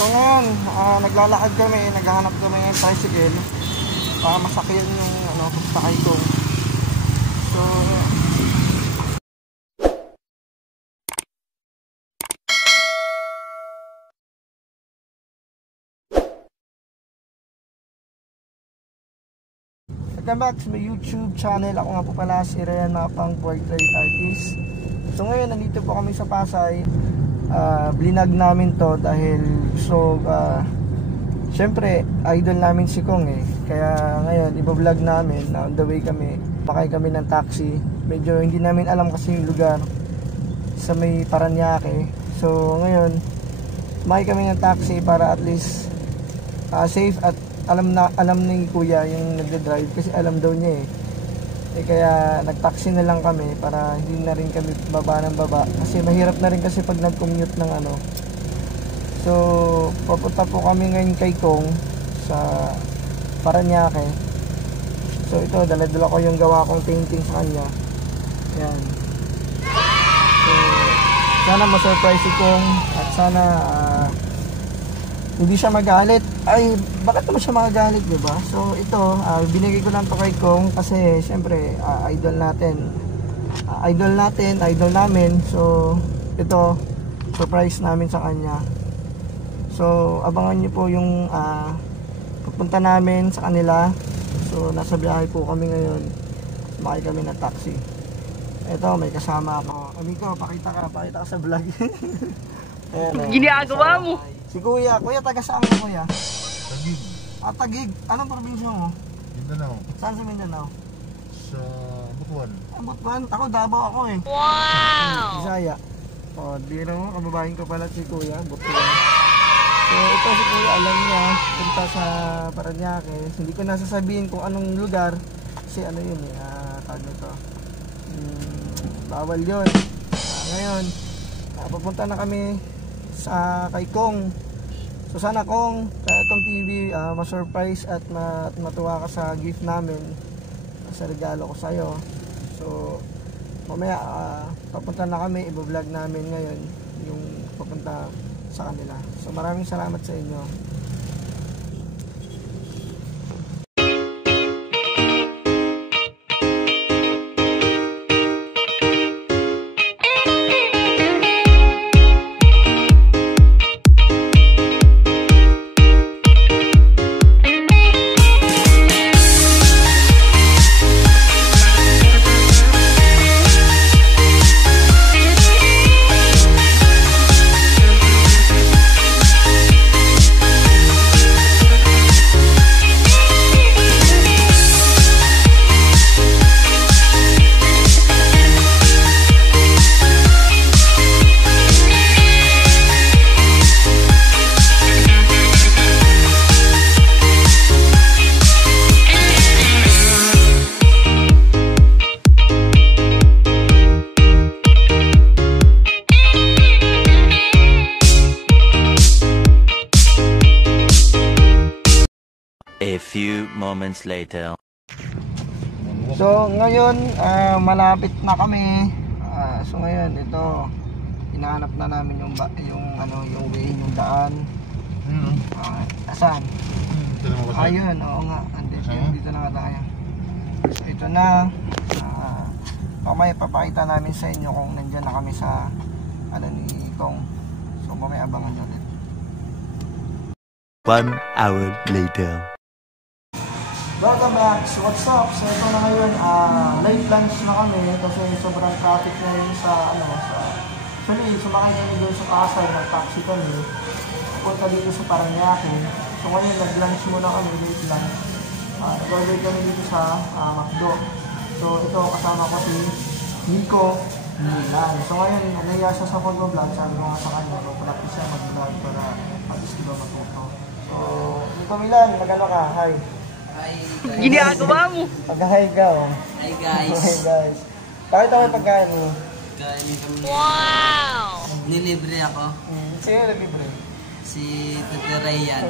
So ngayon, naglalakad kami, naghahanap kami ng tricycle para masakyan yung sakay ko. So welcome back to my YouTube channel. Ako nga po pala si Ryan Mapang, portrait artist. So ngayon, nandito po kami sa Pasay. Blinag namin to dahil syempre idol namin si Kong eh. Kaya ngayon iba-vlog namin na on the way kami. Pakay kami ng taxi. Medyo hindi namin alam kasi yung lugar sa may Paranaque. So ngayon makay kami ng taxi para at least safe at alam ni kuya yung nagde-drive kasi alam daw niya eh kaya nag-taxi na lang kami para hindi na rin kami baba ng baba kasi mahirap na rin kasi pag nag-commute ng So papunta po kami ngayon kay Kong sa Paranaque. So ito, dala-dala ko yung gawa kong painting sa kanya. Ayan. So sana ma-surprise si Kong at sana hindi siya magalit. Ay, bakit naman siya magagalit, diba? So ito, binigay ko lang to kay Kong kasi syempre idol namin. So ito, surprise namin sa kanya. So abangan niyo po yung pupunta namin sa kanila. So nasa biyahe po kami ngayon. Sumakay kami ng taxi. Ito, may kasama ako. Amigo, pakita ka sa vlog. Ayan, ginagawa mo. Si Kuya, taga saan mo Kuya? Taguig. Taguig. Anong probinsya mo? Mindanao. Saan sa Mindanao? Sa Butuan. Butuan? Ako, Davao ako eh. Wow! Bisaya. Di mo, kababahin ko pala si Kuya, Butuan. So ito si Kuya, alam niya, punta sa Paranaque. Hindi ko nasasabihin kung anong lugar. Kasi yun eh, tawag nito. Bawal yun. Ngayon, papunta na kami sa kay Kong. So sana Kong, sa itong TV ma-surprise at matuwa ka sa gift namin, sa regalo ko sa'yo. So mamaya papunta na kami, i-vlog namin ngayon yung papunta sa kanila. So maraming salamat sa inyo. A few moments later. So ngayon malapit na kami. So ngayon ito hinahanap na namin yung way, yung daan. Asan? Ayun, oo nga. Dito na tayo. So ito na. Mamaya papakita namin sa inyo kung nandiyan na kami sa ni Kong. So mamaya abangan nyo ulit. 1 hour later. Welcome back. So what's up? So ito na ngayon, late lunch na kami kasi sobrang traffic na rin actually, sumakay kami doon sa Pasay, nag-taxi kami. Punta dito sa Paranaque. So ngayon, nag-lunch muna kami, late lunch. Nag-order kami dito sa McDo. So ito, kasama ko si Nico Milan. So ngayon, nagaya siya sa pag-vlog. Sabi ko nga sa kanya, practice siya mag-vlog para at-least diba matuto. So, Nico Milan, magano ka? Hi. Hi guys. Ginagawa mo. Pag-hi ka, oh. Hi guys. Hi guys. Pakita mo yung pagkain mo. Kain kami. Wow! Nilibre ako. Sino nilibre? Si Tete Rayan.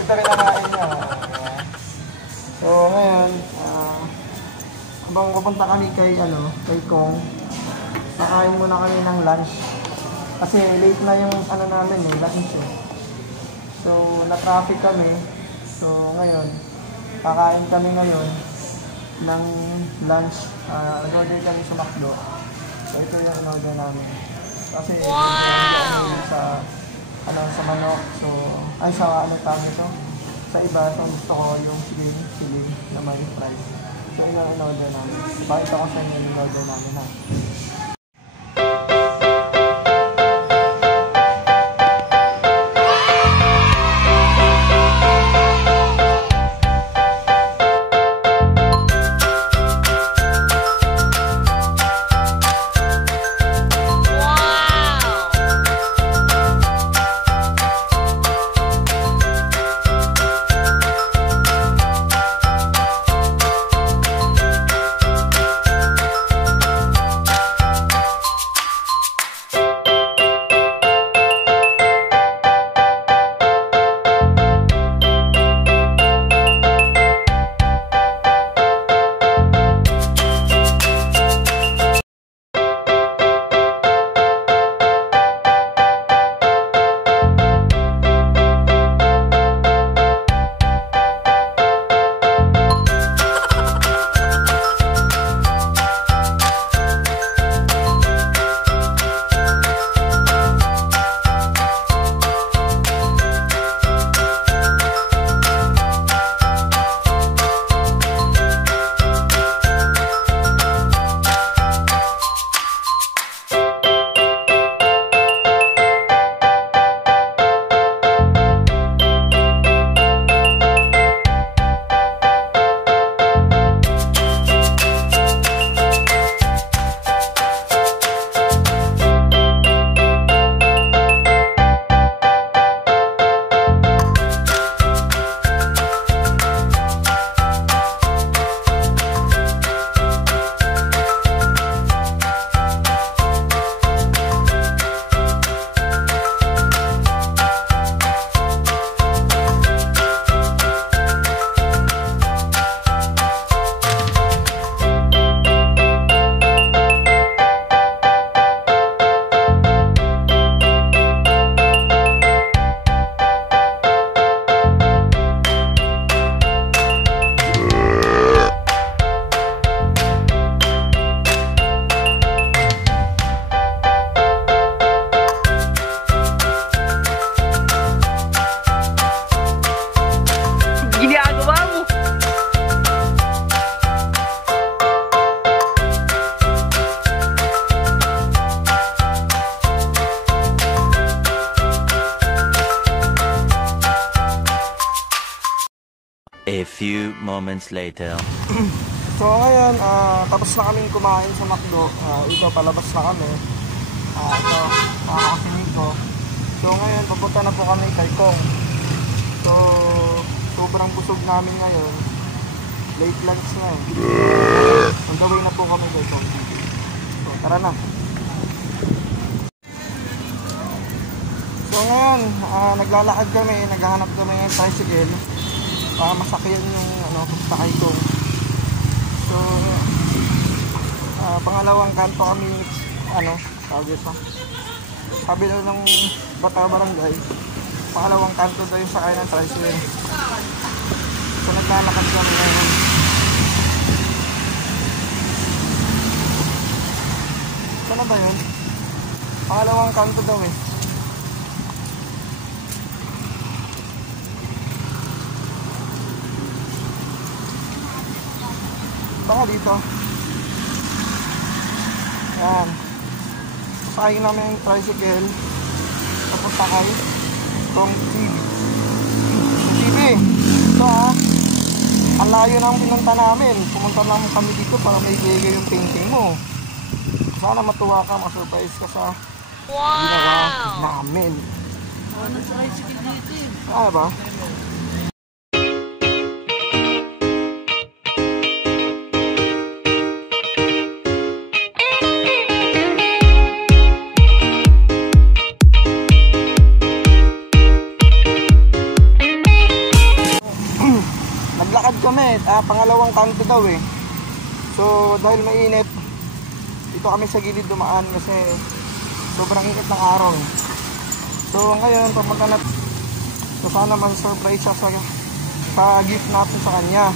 Ito rin nakain niya. So ngayon, habang pupunta kami kay Kong, kakain muna kami ng lunch. Kasi late na yung namin lunch eh. So, na-traffic kami. So, ngayon, kakain kami ngayon ng lunch. Nag-order kami sa McDo. So, ito yung in-order namin. Kasi, sa manok. So, sa ano tawag ito? Sa iba, so gusto ko yung siling na may fries. So, yun ang in-order namin. Pakita ko sa inyo yung in-order namin, ha? A few moments later. So ngayon, tapos na kaming kumain sa McDo. Ito, palabas na kami. Ito, makakasingin ko. So ngayon, papunta na po kami kay Kong. So, sobrang busog namin ngayon. Late lunch na eh. On the way na po kami kay Kong. So, tara na. So ngayon, naglalakad kami, naghahanap kami ng tricycle para masakyan yung punta kay Kong. So, pangalawang kanto kami, tawag ito. Sabi daw ng Bata Barangay, pangalawang kanto daw yung sakay ng tricycle. So, naglalakad kami ngayon. Saan na ba yun? Pangalawang kanto daw eh. Baka dito. Ayan. Sasakay namin yung tricycle. Papunta kay Kong TV. So ang layo nang pinunta namin. Pumunta naman kami dito para may bigay yung painting mo. Sana matuwa ka, masurprise ka sa ginawa namin. Tricycle dito. Ba? Naglakad kami, pangalawang kanto daw eh. So dahil mainit, dito kami sa gilid dumaan kasi sobrang init ng araw eh. So ngayon, papunta na So sana ma-surprise siya sa gift natin sa kanya.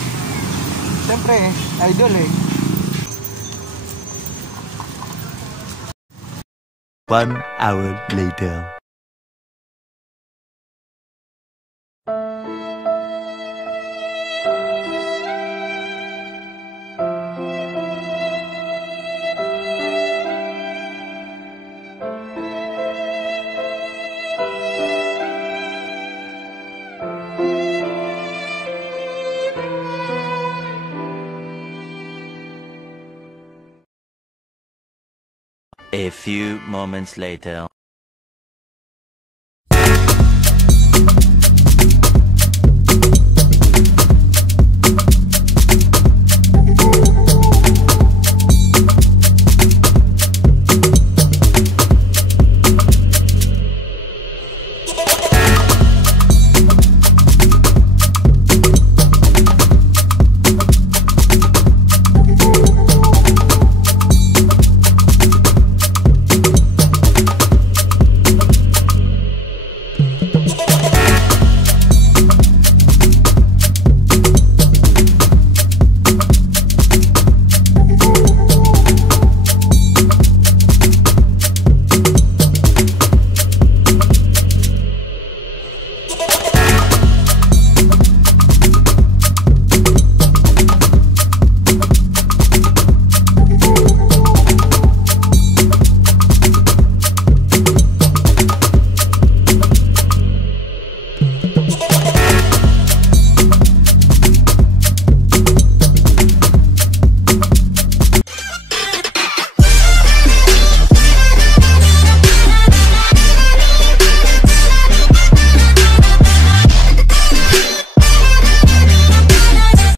Siyempre, idol eh. 1 hour later. A few moments later.